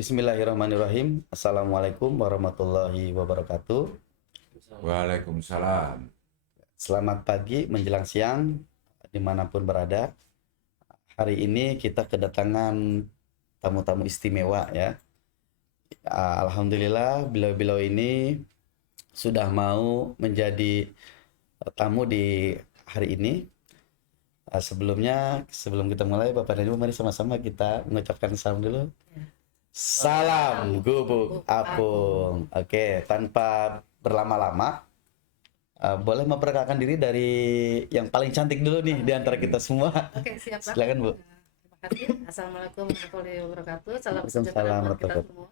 Bismillahirrahmanirrahim. Assalamualaikum warahmatullahi wabarakatuh. Waalaikumsalam. Selamat pagi menjelang siang dimanapun berada. Hari ini kita kedatangan tamu-tamu istimewa ya. Alhamdulillah beliau-beliau ini sudah mau menjadi tamu di hari ini. Sebelum kita mulai, Bapak dan Ibu, mari sama-sama kita mengucapkan salam dulu. Salam gubuk apung. Oke, tanpa berlama-lama, boleh memperkenalkan diri dari yang paling cantik dulu nih di antara kita semua. Oke, siap, Pak. Silakan, Bu. Terima kasih. Assalamualaikum warahmatullahi wabarakatuh. Salam Waalaikumsalam sejahtera buat kita warahmatullahi semua.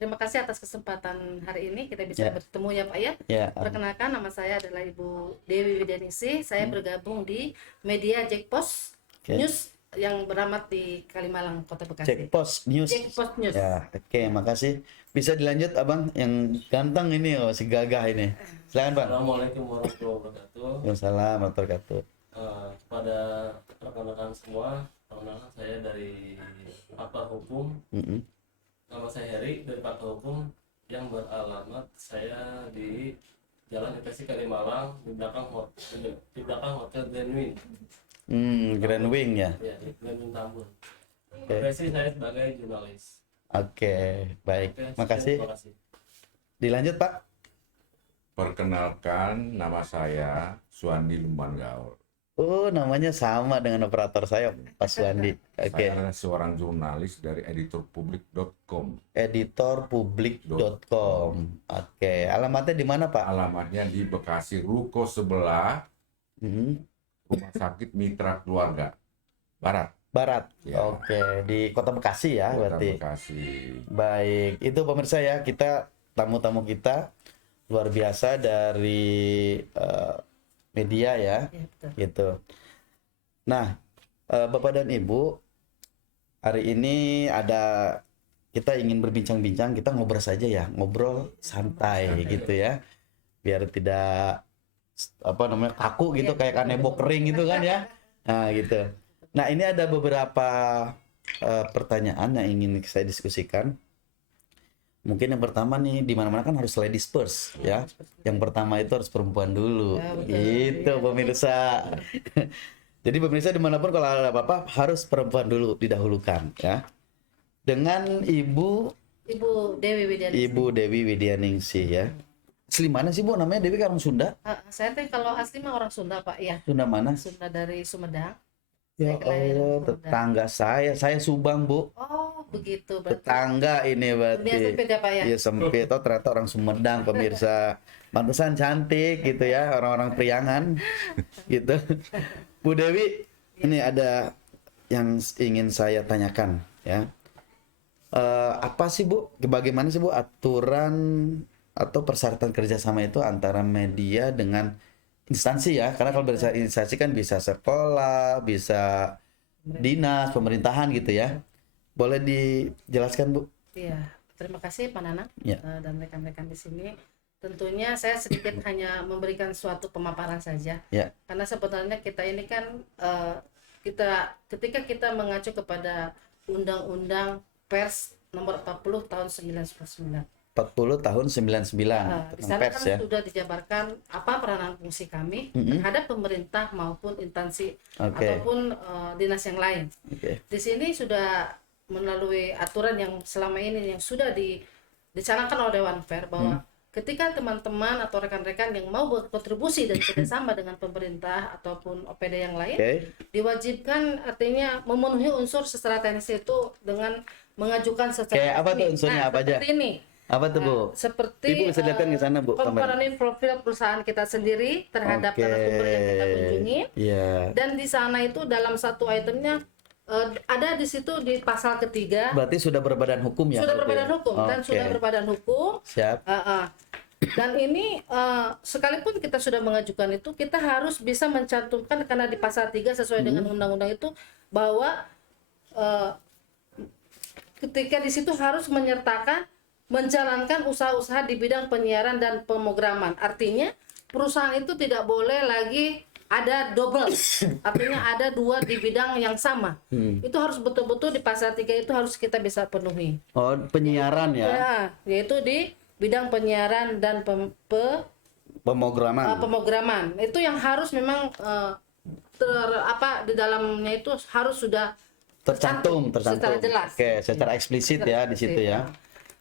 Terima kasih atas kesempatan hari ini kita bisa Ya. bertemu ya, Pak ya. Ya, Perkenalkan, nama saya adalah Ibu Dewi Widyaningsih. Saya bergabung di media Jackpost Oke. News yang beramat di Kalimalang, Kota Bekasi. Jackpost News. Jackpost News. Ya, oke, makasih. Bisa dilanjut, Abang, yang ganteng ini, si gagah ini. Silakan, Bang. Assalamualaikum warahmatullahi wabarakatuh. Waalaikumsalam warahmatullahi wabarakatuh. Kepada rekan-rekan semua, perkenalkan saya dari Pakar Hukum. Mm-mm. Nama saya Heri dari Pakar Hukum yang beralamat saya di Jalan ITC Kalimalang di belakang Hotel Grand Wing. Grand Wing ya. Ya, di Grand Wing Tambun. Oke. Profesi saya sebagai jurnalis. Oke, baik. Oke, Makasih. terima kasih. Dilanjut, Pak. Perkenalkan, nama saya Suandi Lumban Gaul. Oh, namanya sama dengan operator saya, Pak Suwandi. Oke. Saya adalah seorang jurnalis dari editorpublik.com. Editorpublik.com. Oke, alamatnya di mana, Pak? Alamatnya di Bekasi, Ruko sebelah Hmm, Rumah Sakit Mitra Keluarga Barat, Barat. Ya. Oke, di Kota Bekasi ya, Kota berarti. Bekasi. Baik, itu pemirsa ya, kita tamu-tamu kita luar biasa dari media ya, Ya, betul. gitu. Nah, Bapak dan Ibu, hari ini kita ingin berbincang-bincang, kita ngobrol saja ya, ngobrol santai gitu ya, biar tidak kaku gitu, kayak kanebo kering gitu kan ya. Nah, gitu. Nah, ini ada beberapa pertanyaan yang ingin saya diskusikan. Mungkin yang pertama nih, di mana-mana kan harus ladies first ya. Yang pertama itu harus perempuan dulu. Ya, betul. Gitu, pemirsa. Jadi pemirsa dimanapun kalau ada apa-apa harus perempuan dulu didahulukan ya. Dengan Ibu Dewi Widyaningsih. Ibu Dewi Widyaningsih ya. Asli mana sih, Bu? Namanya Dewi, orang Sunda? Saya teh kalau asli mah orang Sunda, Pak ya. Sunda mana? Sunda dari Sumedang. Ya Saya kelahiran Allah, Sunda. tetangga saya Subang, Bu. Oh, begitu berarti. Tetangga ini Dunia berarti. sempit ya, Pak ya. Iya, sempit. Oh, ternyata orang Sumedang, pemirsa. Pantesan cantik gitu ya, orang-orang Priangan gitu. Bu Dewi, ini ada yang ingin saya tanyakan ya. Apa sih, Bu? Bagaimana sih, Bu, aturan atau persyaratan kerjasama itu antara media dengan instansi ya? Karena kalau berbicara instansi kan bisa sekolah, bisa dinas, pemerintahan gitu ya. Boleh dijelaskan, Bu? Iya, terima kasih Pak Nanang Ya. dan rekan-rekan di sini. Tentunya saya sedikit hanya memberikan suatu pemaparan saja. Ya. Karena sebenarnya kita ini kan ketika kita mengacu kepada Undang-Undang Pers nomor 40 tahun 1999. 40 tahun 99 Di tentang sana pers kan ya. sudah dijabarkan apa peranan fungsi kami terhadap pemerintah maupun instansi Oke. ataupun dinas yang lain. Oke. Di sini sudah melalui aturan yang selama ini yang sudah dicanangkan oleh Dewan Pers bahwa ketika teman-teman atau rekan-rekan yang mau berkontribusi dan kerjasama dengan pemerintah ataupun OPD yang lain, Oke. diwajibkan artinya memenuhi unsur secara teknis itu dengan mengajukan secara Kayak apa tuh resmi. unsurnya, apa aja? Seperti ini. Apa tuh, Bu? Seperti Ibu bisa lihatkan ke sana, Bu. komponen profil perusahaan kita sendiri terhadap Oke. narasumber yang kita kunjungi. Iya. Dan di sana itu dalam satu itemnya ada di situ di pasal ketiga Berarti sudah berbadan hukum ya? sudah berarti? berbadan hukum dan Oke. sudah berbadan hukum. Siap. Dan ini sekalipun kita sudah mengajukan itu, kita harus bisa mencantumkan karena di pasal 3 sesuai dengan undang-undang itu bahwa ketika di situ harus menyertakan menjalankan usaha-usaha di bidang penyiaran dan pemrograman. Artinya perusahaan itu tidak boleh lagi ada double, artinya ada dua di bidang yang sama. Itu harus betul-betul di pasal 3 itu harus kita bisa penuhi. Oh, penyiaran ya. Ya, yaitu di bidang penyiaran dan Pemrograman. pemrograman. Itu yang harus memang di dalamnya itu harus sudah tercantum. secara jelas. Oke, secara eksplisit ya di situ ya.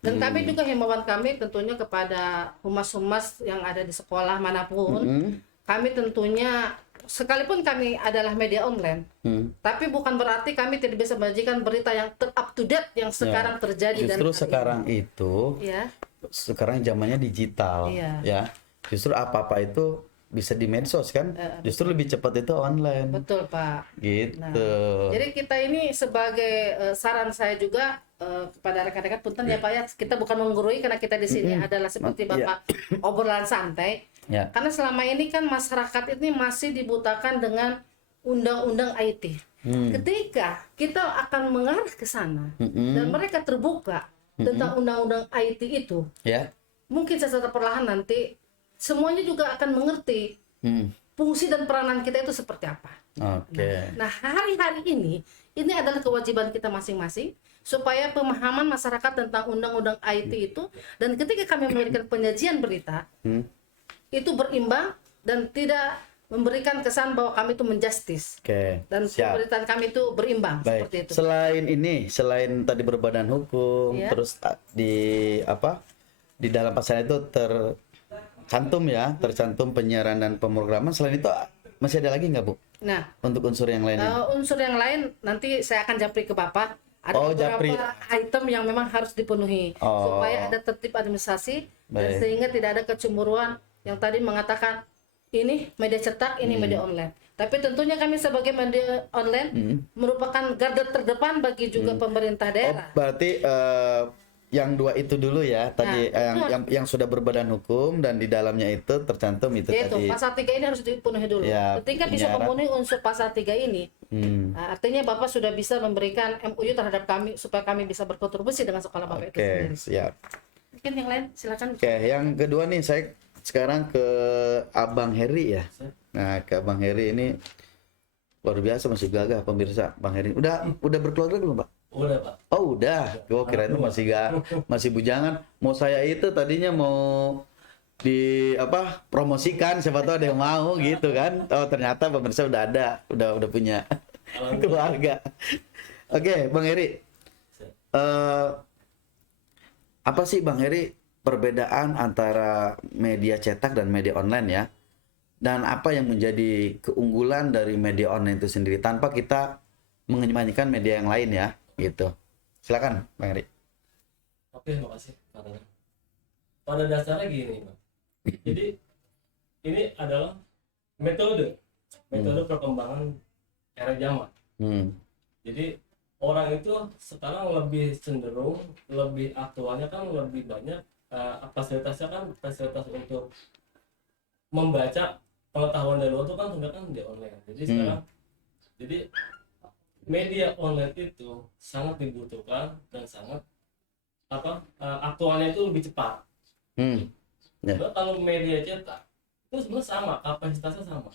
Dan kami juga himbauan kami tentunya kepada humas-humas yang ada di sekolah manapun, kami tentunya sekalipun kami adalah media online, tapi bukan berarti kami tidak bisa membagikan berita yang up to date yang sekarang terjadi. Justru dan sekarang itu, ya, sekarang zamannya digital, Iya. ya. Justru apa-apa itu bisa di medsos kan. Justru lebih cepat itu online. betul Pak. Gitu. Jadi kita ini sebagai saran saya juga kepada rekan-rekan punten ya Pak ya, kita bukan menggurui karena kita di sini adalah seperti Bapak obrolan santai. Ya. Karena selama ini kan masyarakat ini masih dibutakan dengan undang-undang IT. Ketika kita akan mengarah ke sana dan mereka terbuka tentang undang-undang IT itu, Ya. mungkin secara perlahan nanti semuanya juga akan mengerti fungsi dan peranan kita itu seperti apa. Oke. Nah, hari-hari ini adalah kewajiban kita masing-masing supaya pemahaman masyarakat tentang undang-undang IT itu, dan ketika kami memberikan penyajian berita itu berimbang dan tidak memberikan kesan bahwa kami itu menjustis, Oke. dan Siap. pemberitaan kami itu berimbang Baik. seperti itu. Selain tadi berbadan hukum, Iya. terus di dalam pasal itu tercantum penyiaran dan pemrograman. Selain itu masih ada lagi nggak, Bu? Nah, Untuk unsur yang lainnya? unsur yang lain nanti saya akan japri ke Bapak. Ada beberapa japri. item yang memang harus dipenuhi supaya ada tertib administrasi dan Baik. sehingga tidak ada kecemburuan yang tadi mengatakan ini media cetak, ini media online. Tapi tentunya kami sebagai media online merupakan garda terdepan bagi juga pemerintah daerah. Berarti yang dua itu dulu ya tadi, yang sudah berbadan hukum dan di dalamnya itu tercantum itu Yaitu tadi. pasal 3 ini harus dipenuhi dulu. Ya, Ketika bisa penyiaran. memenuhi unsur pasal 3 ini, artinya Bapak sudah bisa memberikan MOU terhadap kami supaya kami bisa berkontribusi dengan sekolah Bapak itu Oke, sendiri. siap. Mungkin yang lain silakan. Oke, yang kedua nih saya sekarang ke Abang Heri ya. Nah, ke Abang Heri ini luar biasa, masih gagah pemirsa. Bang Heri udah berkeluarga belum, Pak? Udah Pak. Oh, udah. Gua kira itu masih bujangan. Mau saya itu tadinya mau promosikan, siapa tahu ada yang mau gitu kan. Oh, ternyata pemirsa udah punya keluarga. Oke, Bang Heri. Apa sih Bang Heri perbedaan antara media cetak dan media online ya? Dan apa yang menjadi keunggulan dari media online itu sendiri tanpa kita mengenyamakan media yang lain ya, gitu. Silakan Bang Heri. Oke, makasih Pak Tata. Pada dasarnya gini, Pak. Jadi ini adalah metode perkembangan era zaman. Jadi orang itu sekarang lebih cenderung, lebih aktualnya kan lebih banyak fasilitasnya kan fasilitas untuk membaca pengetahuan dari luar itu kan sebenarnya kan di online. Jadi sekarang jadi media online itu sangat dibutuhkan dan sangat aktualnya itu lebih cepat. Ya. Nah, kalau media cetak itu sebenarnya sama, kapasitasnya sama,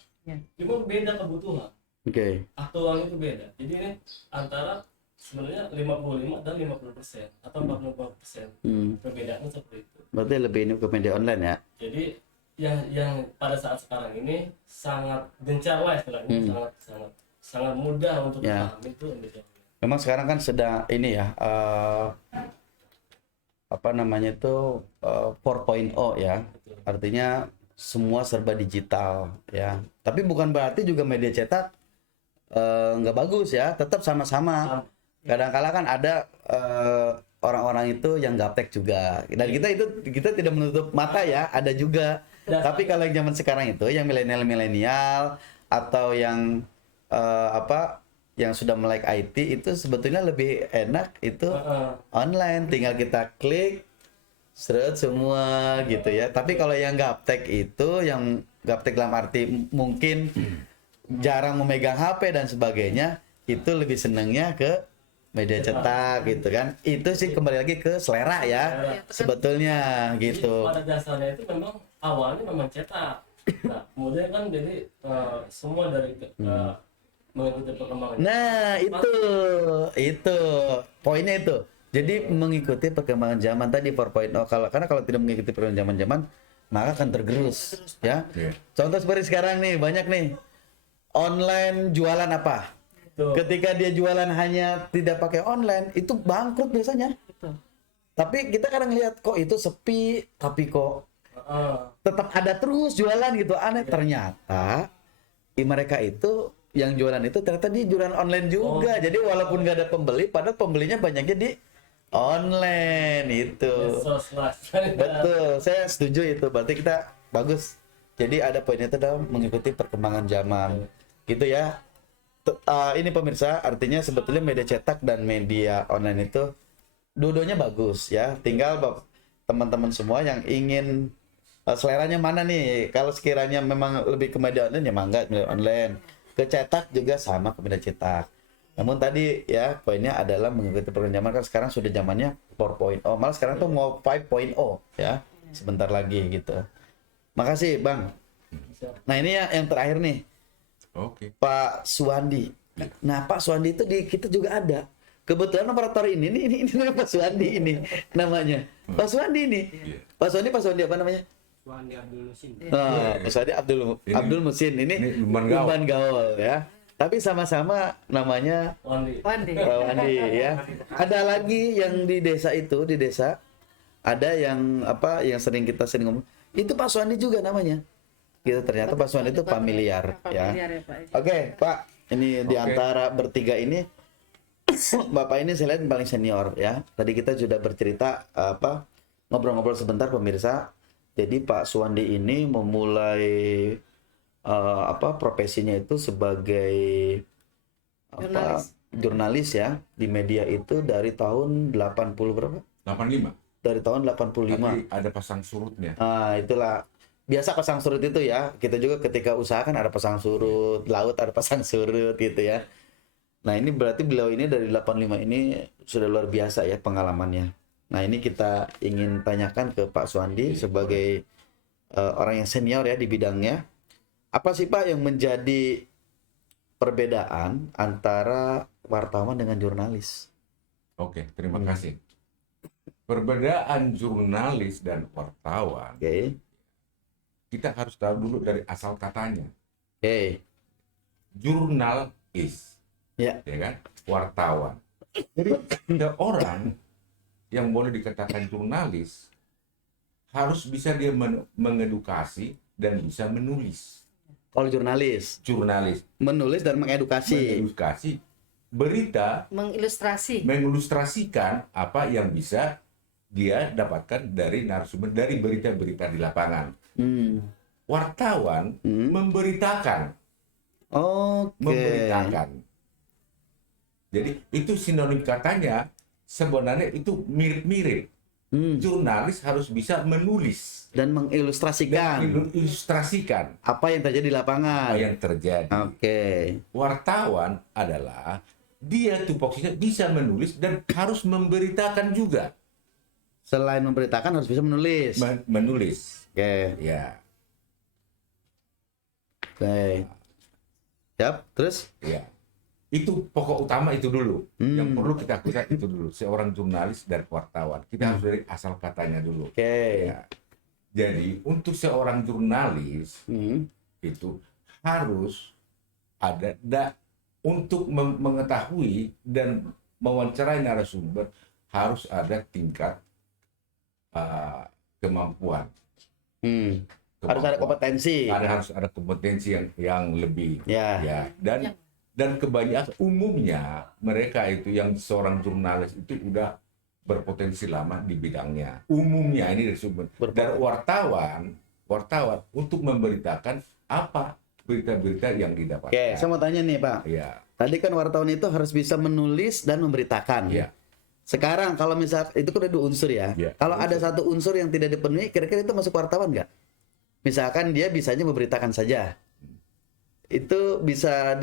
cuma beda kebutuhan. Oke. Aktualnya itu beda. Jadi ini antara sebenarnya 55 dan 50% atau 45%. Perbedaannya seperti itu. Berarti lebih ini ke media online ya. Jadi yang pada saat sekarang ini sangat gencar lah istilahnya, sangat mudah untuk dipahami itu media online. Memang sekarang kan sedang ini ya, apa namanya itu 4.0 ya. Artinya semua serba digital ya. Tapi bukan berarti juga media cetak nggak bagus ya. Tetap sama-sama. Kadang-kala kan ada orang-orang itu yang gaptek juga. Dan kita tidak menutup mata ya, ada juga. Tapi kalau yang zaman sekarang itu, yang milenial atau yang yang sudah melek IT itu sebetulnya lebih enak itu online, tinggal kita klik seret semua gitu ya. Tapi kalau yang gaptek itu, yang gaptek dalam arti mungkin jarang memegang HP dan sebagainya, itu lebih senengnya ke media cetak gitu kan. Itu sih kembali lagi ke selera ya sebetulnya gitu. Jadi pada dasarnya itu memang awalnya memang cetak. Nah, kemudian kan jadi semua dari mengikuti perkembangan. Nah, itu poinnya itu. Jadi mengikuti perkembangan zaman tadi 4.0. Karena kalau tidak mengikuti perkembangan zaman, maka akan tergerus, ya. Iya. Contoh seperti sekarang nih, banyak nih online jualan apa. Betul. Ketika dia jualan hanya tidak pakai online, itu bangkrut biasanya. Betul. Tapi kita kadang lihat kok itu sepi, tapi kok tetap ada terus jualan gitu. Aneh, ternyata mereka itu yang jualan itu ternyata dia jualan online juga. Jadi walaupun nggak ada pembeli, padahal pembelinya banyaknya di online itu. Medsos lah. Betul, saya setuju itu. Berarti kita bagus. Jadi ada poinnya itu adalah mengikuti perkembangan zaman. Gitu ya. Ini pemirsa, artinya sebetulnya media cetak dan media online itu dua-duanya bagus ya. Tinggal teman-teman semua yang ingin seleranya mana nih. Kalau sekiranya memang lebih ke media online ya mangga media online. Ke cetak juga sama ke media cetak. Namun tadi ya poinnya adalah mengikuti perkembangan zaman, kan sekarang sudah zamannya 4.0. Malah sekarang tuh mau 5.0 ya. Sebentar lagi gitu. Makasih, Bang. Nah, ini yang terakhir nih. Oke. Pak Suwandi. Nah, Pak Suwandi itu di kita juga ada. Kebetulan operator ini namanya Pak Suwandi ini namanya. Pak Suwandi ini. Iya. Pak Suwandi apa namanya? Suwandi Abdul Musin. Pak Suwandi Abdul Musin ini Umban Gaul ya. Tapi sama-sama namanya Wandi. Wandi. Pak Wandi ya. Ada lagi yang di desa ada yang yang sering ngomong. Itu Pak Suwandi juga namanya. Gitu, ternyata Pak Suwandi itu familiar ya. Pak. Oke, Pak. Ini di Oke. antara bertiga ini Bapak ini saya lihat paling senior ya. Tadi kita sudah bercerita ngobrol-ngobrol sebentar pemirsa. Jadi Pak Suwandi ini memulai profesinya itu sebagai jurnalis ya di media itu dari tahun 80 berapa? 85. Dari tahun 85. Tapi ada pasang surutnya. Itulah biasa pasang surut itu ya. Kita juga ketika usaha kan ada pasang surut, laut ada pasang surut gitu ya. Nah, ini berarti beliau ini dari 85 ini sudah luar biasa ya pengalamannya. Nah, ini kita ingin tanyakan ke Pak Suwandi sebagai orang yang senior ya di bidangnya. Apa sih Pak yang menjadi perbedaan antara wartawan dengan jurnalis? Oke, terima kasih. Perbedaan jurnalis dan wartawan, Oke. kita harus tahu dulu dari asal katanya. Oke. Jurnalis, Ya. ya kan? Wartawan. Jadi ada orang yang boleh dikatakan jurnalis harus bisa dia mengedukasi dan bisa menulis. Kalau jurnalis, Jurnalis menulis dan mengedukasi. mengedukasi berita, mengilustrasikan apa yang bisa dia dapatkan dari narasumber, dari berita-berita di lapangan. Wartawan memberitakan. Memberitakan. Jadi itu sinonim katanya sebenarnya itu mirip-mirip. Jurnalis harus bisa menulis Dan mengilustrasikan ilustrasikan apa yang terjadi di lapangan. apa yang terjadi. Oke. Wartawan adalah dia tupoksinya bisa menulis dan harus memberitakan juga. Selain memberitakan harus bisa menulis. Menulis. Oke. Ya, Oke. Siap, terus? ya. Itu pokok utama itu dulu. Yang perlu kita akui itu dulu. Seorang jurnalis dan wartawan. Kita harus dari asal katanya dulu. Oke. Ya. Jadi untuk seorang jurnalis itu harus ada untuk mengetahui dan mewawancarai narasumber harus ada tingkat kemampuan. Harus ada kompetensi. Harus ada kompetensi yang lebih. Ya. Ya. Dan kebanyakan umumnya mereka itu yang seorang jurnalis itu udah berpotensi lama di bidangnya. Umumnya ini dari sumber. Dan wartawan untuk memberitakan apa berita-berita yang didapatkan. Oke, saya mau tanya nih Pak. Ya. Tadi kan wartawan itu harus bisa menulis dan memberitakan. Ya. Sekarang kalau misal itu kan ada dua unsur ya. Ya, Kalau ada unsur. satu unsur yang tidak dipenuhi, kira-kira itu masuk wartawan nggak? Misalkan dia bisanya memberitakan saja. Itu bisa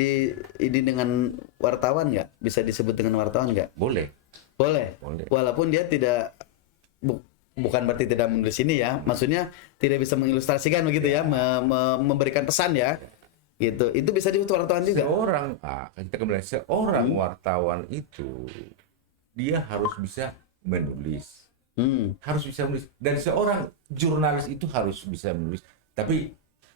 ini dengan wartawan nggak? Bisa disebut dengan wartawan nggak? Boleh. Boleh. Boleh. Walaupun dia tidak bukan berarti tidak menulis ini ya, maksudnya tidak bisa mengilustrasikan begitu ya, memberikan pesan ya, gitu. Itu bisa disebut wartawan juga. Kita kembali, seorang wartawan itu dia harus bisa menulis, harus bisa menulis, dan seorang jurnalis itu harus bisa menulis, tapi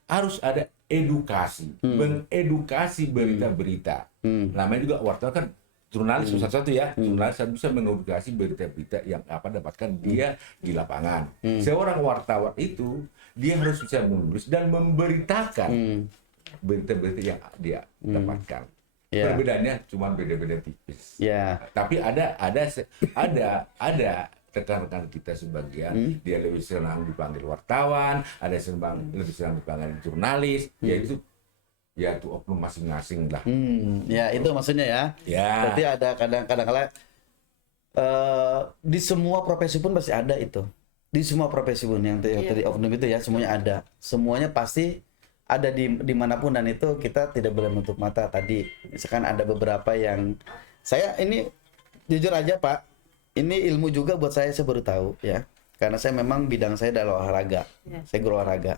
harus ada edukasi, mengedukasi berita-berita. Namanya juga wartawan kan jurnalis satu-satu ya, jurnalis harus bisa mengedukasi berita-berita yang dapatkan dia di lapangan. Seorang wartawan itu dia harus bisa menulis dan memberitakan berita-berita yang dia dapatkan. Perbedaannya cuma beda-beda tipis. Tapi ada rekan-rekan kita sebagian dia lebih senang dipanggil wartawan, ada lebih senang dipanggil jurnalis, yaitu oknum masing-masing lah. Ya itu maksudnya ya. Berarti ada kadang-kadang di semua profesi pun pasti ada itu. Di semua profesi pun yang tadi oknum itu ya, semuanya ada. Semuanya pasti ada di manapun, dan itu kita tidak boleh menutup mata. Tadi misalkan ada beberapa yang saya ini jujur aja Pak, ini ilmu juga buat saya baru tahu ya, karena saya memang bidang saya adalah olahraga, saya guru olahraga.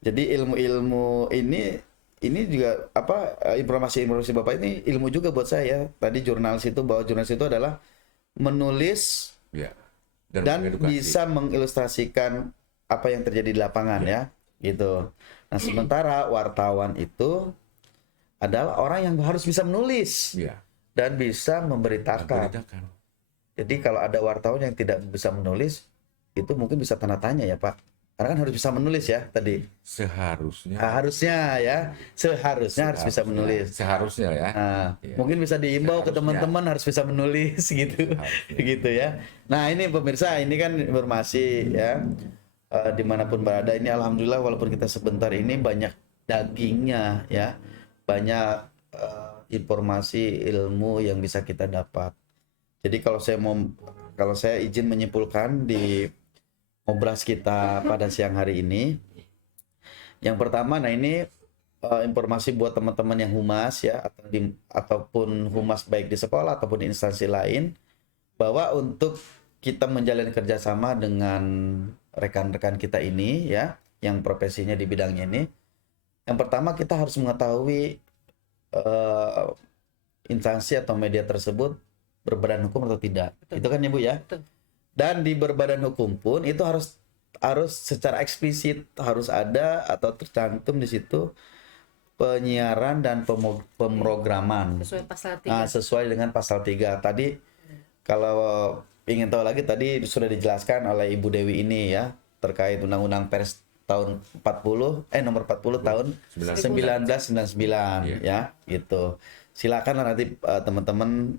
Jadi ilmu-ilmu ini juga informasi Bapak ini ilmu juga buat saya. Tadi jurnalis itu, bahwa jurnalis itu adalah menulis dan bisa mengilustrasikan apa yang terjadi di lapangan ya, gitu. Nah, sementara wartawan itu adalah orang yang harus bisa menulis dan bisa memberitakan. Jadi kalau ada wartawan yang tidak bisa menulis, itu mungkin bisa tanda tanya ya Pak. Karena kan harus bisa menulis ya tadi. Seharusnya harus bisa menulis. Seharusnya ya. Nah, mungkin bisa diimbau ke teman-teman harus bisa menulis gitu. Gitu ya. Nah, ini pemirsa, ini kan informasi ya. Dimanapun berada, ini alhamdulillah walaupun kita sebentar ini banyak dagingnya ya. Banyak informasi, ilmu yang bisa kita dapat. Jadi kalau saya izin menyimpulkan di ngobras kita pada siang hari ini, yang pertama, nah ini informasi buat teman-teman yang humas ya, ataupun humas baik di sekolah ataupun di instansi lain, bahwa untuk kita menjalin kerjasama dengan rekan-rekan kita ini ya, yang profesinya di bidangnya ini, yang pertama kita harus mengetahui instansi atau media tersebut berbadan hukum atau tidak. Betul. Itu kan ya Bu ya. Betul. Dan di berbadan hukum pun itu harus secara eksplisit harus ada atau tercantum di situ penyiaran dan pemrograman sesuai pasal 3. Nah, sesuai dengan pasal 3. Tadi kalau ingin tahu lagi, tadi sudah dijelaskan oleh Ibu Dewi ini ya, terkait Undang-Undang Pers tahun nomor 40 tahun 1999 ya, gitu. Silakanlah nanti teman-teman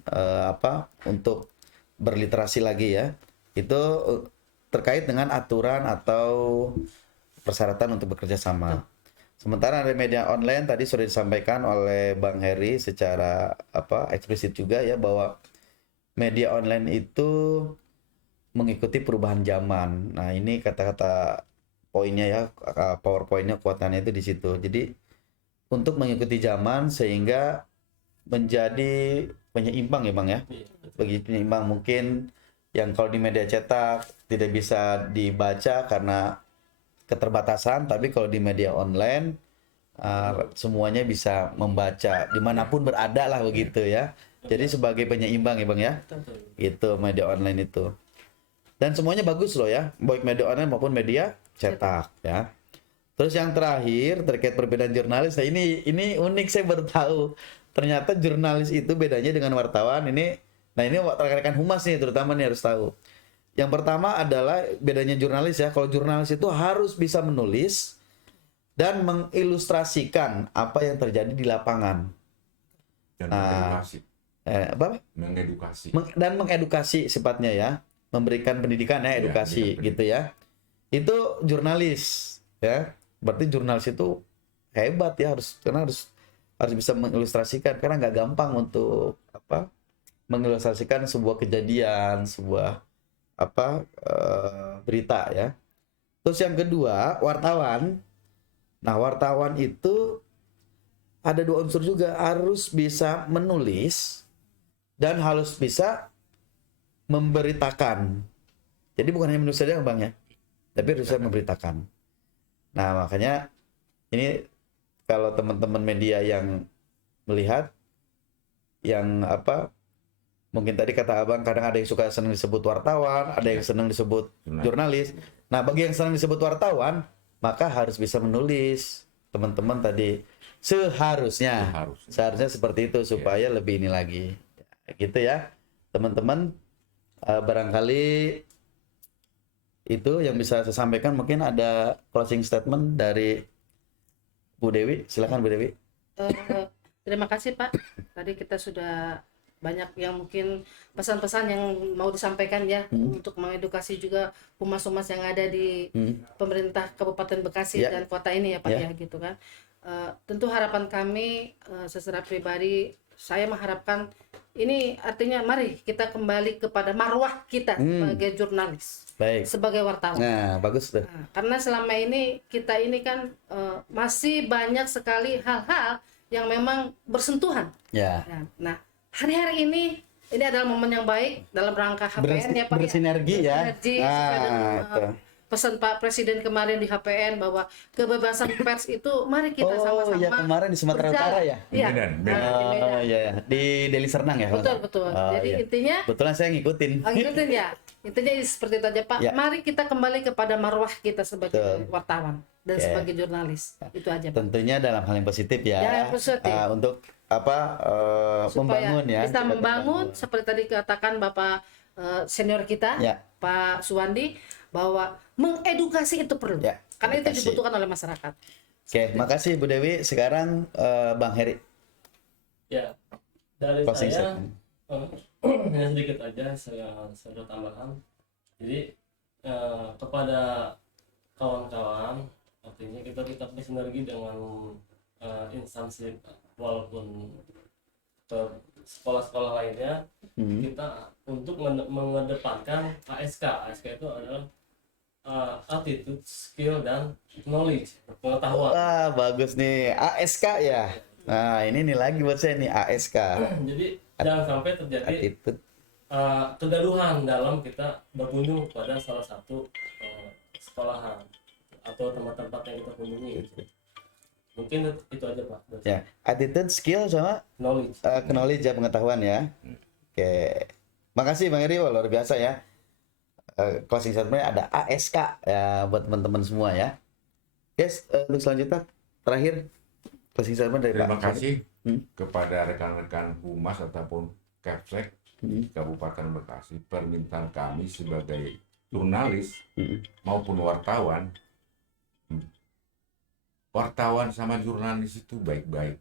untuk berliterasi lagi ya. Itu terkait dengan aturan atau persyaratan untuk bekerja sama. Sementara dari media online tadi sudah disampaikan oleh Bang Heri secara eksplisit juga ya, bahwa media online itu mengikuti perubahan zaman. Nah, ini kata-kata poinnya ya, PowerPoint-nya, kuatannya itu di situ. Jadi untuk mengikuti zaman sehingga menjadi penyeimbang ya Bang ya. Bagi penyeimbang, mungkin yang kalau di media cetak tidak bisa dibaca karena keterbatasan, tapi kalau di media online semuanya bisa membaca dimanapun berada lah begitu ya. Jadi sebagai penyeimbang ya Bang ya. Itu media online itu. Dan semuanya bagus loh ya, baik media online maupun media cetak ya. Terus yang terakhir terkait perbedaan jurnalis. Nah, ini unik, saya baru tahu. Ternyata jurnalis itu bedanya dengan wartawan ini. Nah, ini rekan-rekan humas nih terutama nih harus tahu. Yang pertama adalah bedanya jurnalis ya. Kalau jurnalis itu harus bisa menulis dan mengilustrasikan apa yang terjadi di lapangan. Dan mengedukasi. Mengedukasi. Dan mengedukasi sifatnya ya. Memberikan pendidikan ya, edukasi gitu ya. Itu jurnalis ya. Berarti jurnalis itu hebat ya, harus bisa mengilustrasikan, karena nggak gampang untuk mengilustrasikan sebuah kejadian, sebuah berita ya. Terus yang kedua, wartawan. Nah, wartawan itu ada 2 unsur juga, harus bisa menulis dan harus bisa memberitakan. Jadi bukan hanya menulis saja Bang ya, tapi harus bisa memberitakan. Nah, makanya ini kalau teman-teman media yang melihat, yang apa, mungkin tadi kata Abang kadang ada yang suka senang disebut wartawan, ada yang senang disebut jurnalis. Nah, bagi yang senang disebut wartawan, maka harus bisa menulis. Teman-teman tadi seharusnya seperti itu supaya lebih ini lagi. Gitu ya. Teman-teman, barangkali itu yang bisa saya sampaikan. Mungkin ada closing statement dari Bu Dewi. Silakan Bu Dewi. Terima kasih Pak. Tadi kita sudah banyak yang mungkin pesan-pesan yang mau disampaikan ya, untuk mengedukasi juga humas-humas yang ada di pemerintah Kabupaten Bekasi dan kota ini ya Pak ya gitu kan. Tentu harapan kami secara pribadi, saya mengharapkan ini artinya mari kita kembali kepada marwah kita sebagai jurnalis, Baik. sebagai wartawan. Nah, bagus tuh. Nah, karena selama ini kita ini kan masih banyak sekali hal-hal yang memang bersentuhan. Ya. Nah, hari-hari ini adalah momen yang baik dalam rangka HPN ya Pak. Bersinergi ya. Bersinergi sesuai dengan, Tuh. pesan Pak Presiden kemarin di HPN bahwa kebebasan pers itu mari kita sama-sama. Oh iya, kemarin di Sumatera berjalan. Utara ya. Iya. Medan. Nah, di Medan. Oh iya, di Deli Serdang ya. Betul betul. Oh, Jadi iya. intinya Kebetulan saya ngikutin. ngikutin ya. Intinya seperti itu aja Pak. Ya. Mari kita kembali kepada marwah kita sebagai Betul. wartawan dan Oke. sebagai jurnalis. Itu aja Pak. Tentunya dalam hal yang positif ya. Yang positif. Untuk apa Supaya membangun ya. bisa Supaya membangun seperti tadi katakan Bapak senior kita Ya. Pak Suwandi, bahwa mengedukasi itu perlu Ya, karena itu edukasi. dibutuhkan oleh masyarakat. Oke, makasih Bu Dewi. Sekarang Bang Heri. Ya, dari Closing saya statement. hanya sedikit aja saya tambahan. Jadi kepada kawan-kawan, artinya kita tetap bersinergi dengan instansi, walaupun ke sekolah-sekolah lainnya, kita untuk mengedepankan ASK. ASK itu adalah attitude, skill, dan knowledge, pengetahuan. Wah, bagus nih. ASK ya. Nah, ini nih lagi buat saya nih ASK. Jadi jangan sampai terjadi Attitude. kegaduhan dalam kita berkunjung kepada salah satu sekolahan atau tempat-tempat yang kita kunjungi. Mungkin itu aja Pak. Ya, attitude, skill sama Knowledge. knowledge ya, pengetahuan ya. Oke. Makasih Bang Heri, wah, luar biasa ya. Closing statement ada ASK ya buat teman-teman semua ya. Guys, untuk selanjutnya terakhir closing statement dari Terima Pak. kasih kepada rekan-rekan humas ataupun Kepsek Kabupaten Bekasi. Permintaan kami sebagai jurnalis maupun wartawan, wartawan sama jurnalis itu baik-baik.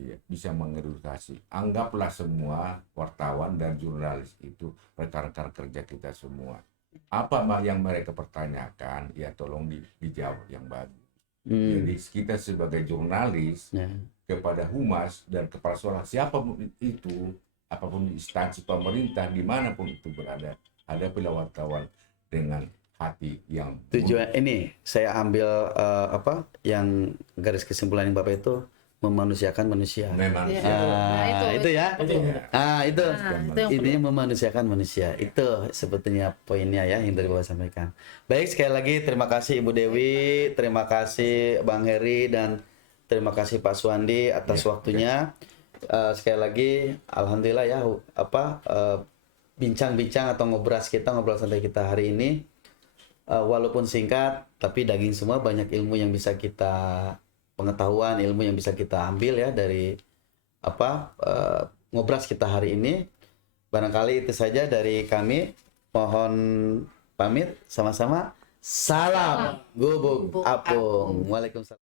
Iya, bisa mengedukasi. Anggaplah semua wartawan dan jurnalis itu rekan-rekan kerja kita semua. Apa yang mereka pertanyakan, ya tolong dijawab yang bagus. Jadi kita sebagai jurnalis Ya. kepada humas dan kepala sekolah siapapun itu, apapun instansi pemerintah dimanapun itu berada, hadapilah wartawan dengan hati yang Tujuan ini saya ambil yang garis kesimpulan yang Bapak itu memanusiakan manusia. memang Iya. Ah, itu ya. Betul. Itu. Nah, itu yang Intinya memanusiakan manusia. Itu sebetulnya poinnya ya yang dari Bapak sampaikan. Baik, sekali lagi terima kasih Ibu Dewi, terima kasih Bang Heri, dan terima kasih Pak Suwandi atas waktunya. Sekali lagi alhamdulillah ya bincang-bincang atau ngobrol santai kita hari ini walaupun singkat tapi daging semua, banyak ilmu yang bisa kita pengetahuan, ilmu yang bisa kita ambil ya dari ngobras kita hari ini. Barangkali itu saja dari kami. Mohon pamit, sama-sama. Salam Gubuk Apung. Waalaikumsalam.